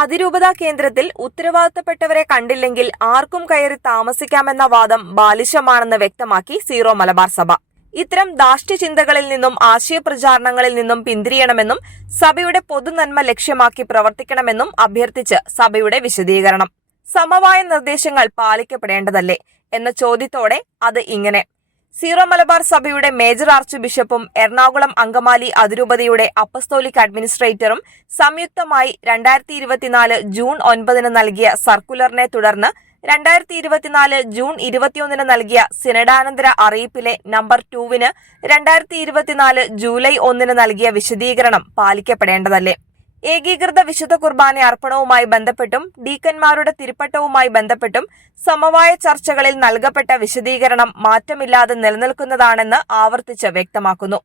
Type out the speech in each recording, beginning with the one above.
അതിരൂപതാ കേന്ദ്രത്തിൽ ഉത്തരവാദിത്തപ്പെട്ടവരെ കണ്ടില്ലെങ്കിൽ ആർക്കും കയറി താമസിക്കാമെന്ന വാദം ബാലിശമാണെന്ന് വ്യക്തമാക്കി സീറോ മലബാർ സഭ. ഇത്തരം ദാഷ്ട്യചിന്തകളിൽ നിന്നും ആശയപ്രചാരണങ്ങളിൽ നിന്നും പിന്തിരിയണമെന്നും സഭയുടെ പൊതുനന്മ ലക്ഷ്യമാക്കി പ്രവർത്തിക്കണമെന്നും അഭ്യർത്ഥിച്ച് സഭയുടെ വിശദീകരണം. സമവായ നിർദ്ദേശങ്ങൾ പാലിക്കപ്പെടേണ്ടതല്ലേ? എന്ന ചോദ്യത്തോടെ അത് ഇങ്ങനെ. സീറോ മലബാർ സഭയുടെ മേജർ ആർച്ച് ബിഷപ്പും എറണാകുളം അങ്കമാലി അതിരൂപതയുടെ അപ്പസ്തോലിക് അഡ്മിനിസ്ട്രേറ്ററും സംയുക്തമായി രണ്ടായിരത്തി ഇരുപത്തിനാല് ജൂൺ ഒൻപതിന് നൽകിയ സർക്കുലറിനെ തുടർന്ന് രണ്ടായിരത്തി ഇരുപത്തിനാല് ജൂൺ ഇരുപത്തിയൊന്നിന് നൽകിയ സിനഡാനന്തര അറിയിപ്പിലെ നമ്പർ ടൂവിന് രണ്ടായിരത്തി ഇരുപത്തിനാല് ജൂലൈ ഒന്നിന് നൽകിയ വിശദീകരണം പാലിക്കപ്പെടേണ്ടതല്ലേ? ഏകീകൃത വിശുദ്ധ കുർബാന അർപ്പണവുമായി ബന്ധപ്പെട്ടും ഡീക്കന്മാരുടെ തിരുപ്പട്ടവുമായി ബന്ധപ്പെട്ടും സമവായ ചർച്ചകളിൽ നൽകപ്പെട്ട വിശദീകരണം മാറ്റമില്ലാതെ നിലനിൽക്കുന്നതാണെന്ന് ആവർത്തിച്ച് വ്യക്തമാക്കുന്നു.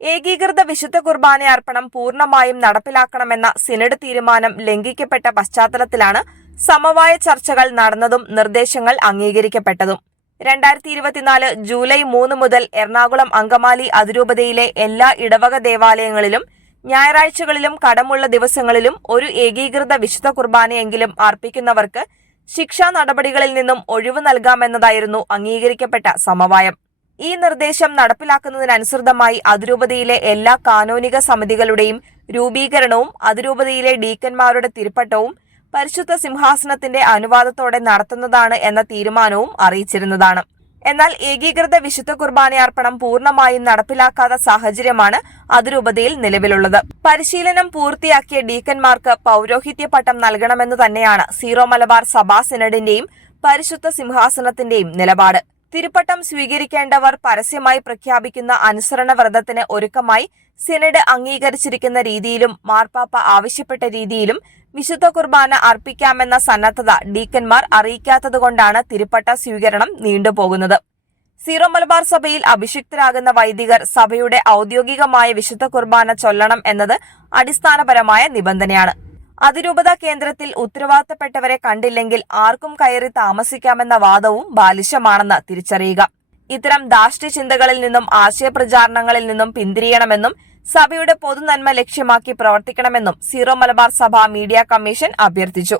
ഏകീകൃത വിശുദ്ധ കുർബാന അർപ്പണം പൂർണമായും നടപ്പിലാക്കണമെന്ന സിനഡ് തീരുമാനം ലംഘിക്കപ്പെട്ട പശ്ചാത്തലത്തിലാണ് സമവായ ചർച്ചകൾ നടന്നതും നിർദ്ദേശങ്ങൾ അംഗീകരിക്കപ്പെട്ടതും. രണ്ടായിരത്തി ഇരുപത്തിനാല് ജൂലൈ മൂന്ന് മുതൽ എറണാകുളം അങ്കമാലി അതിരൂപതയിലെ എല്ലാ ഇടവക ദേവാലയങ്ങളിലും ഞായറാഴ്ചകളിലും കടമുള്ള ദിവസങ്ങളിലും ഒരു ഏകീകൃത വിശുദ്ധ കുർബാനയെങ്കിലും അർപ്പിക്കുന്നവർക്ക് ശിക്ഷാ നടപടികളിൽ നിന്നും ഒഴിവു നൽകാമെന്നതായിരുന്നു അംഗീകരിക്കപ്പെട്ട സമവായം. ഈ നിർദ്ദേശം നടപ്പിലാക്കുന്നതിനനുസൃതമായി അതിരൂപതയിലെ എല്ലാ കാനോനിക സമിതികളുടെയും രൂപീകരണവും അതിരൂപതയിലെ ഡീക്കന്മാരുടെ തിരുപ്പട്ടവും പരിശുദ്ധ സിംഹാസനത്തിന്റെ അനുവാദത്തോടെ നടത്തുന്നതാണ് എന്ന തീരുമാനവും അറിയിച്ചിരുന്നതാണ്. എന്നാൽ ഏകീകൃത വിശുദ്ധ കുർബാനയർപ്പണം പൂർണമായും നടപ്പിലാക്കാത്ത സാഹചര്യമാണ് അതിരൂപതയിൽ നിലവിലുള്ളത്. പരിശീലനം പൂർത്തിയാക്കിയ ഡീക്കന്മാർക്ക് പൗരോഹിത്യ പട്ടം നൽകണമെന്ന് തന്നെയാണ് സീറോ മലബാർ സഭാ സിനഡിന്റെയും പരിശുദ്ധ സിംഹാസനത്തിന്റെയും നിലപാട്. തിരുപ്പട്ടം സ്വീകരിക്കേണ്ടവർ പരസ്യമായി പ്രഖ്യാപിക്കുന്ന അനുസരണ വ്രതത്തിന് ഒരുക്കമായി സിനഡ് അംഗീകരിച്ചിരിക്കുന്ന രീതിയിലും മാർപ്പാപ്പ ആവശ്യപ്പെട്ട രീതിയിലും വിശുദ്ധ കുർബാന അർപ്പിക്കാമെന്ന സന്നദ്ധത ഡീക്കന്മാർ അറിയിക്കാത്തതുകൊണ്ടാണ് തിരുപ്പട്ട സ്വീകരണം നീണ്ടുപോകുന്നത്. സീറോ മലബാർ സഭയിൽ അഭിഷിക്തരാകുന്ന വൈദികർ സഭയുടെ ഔദ്യോഗികമായ വിശുദ്ധ കുർബാന ചൊല്ലണം എന്നത് അടിസ്ഥാനപരമായ നിബന്ധനയാണ്. അതിരൂപത കേന്ദ്രത്തിൽ ഉത്തരവാദിത്തപ്പെട്ടവരെ കണ്ടില്ലെങ്കിൽ ആർക്കും കയറി താമസിക്കാമെന്ന വാദവും ബാലിശമാണെന്ന് തിരിച്ചറിയുക. ഇത്തരം ദാഷ്ട്യ ചിന്തകളിൽ നിന്നും ആശയപ്രചാരണങ്ങളിൽ നിന്നും പിന്തിരിയണമെന്നും സഭയുടെ പൊതുനന്മ ലക്ഷ്യമാക്കി പ്രവർത്തിക്കണമെന്നും സീറോ മലബാർ സഭ മീഡിയ കമ്മീഷൻ അഭ്യർത്ഥിച്ചു.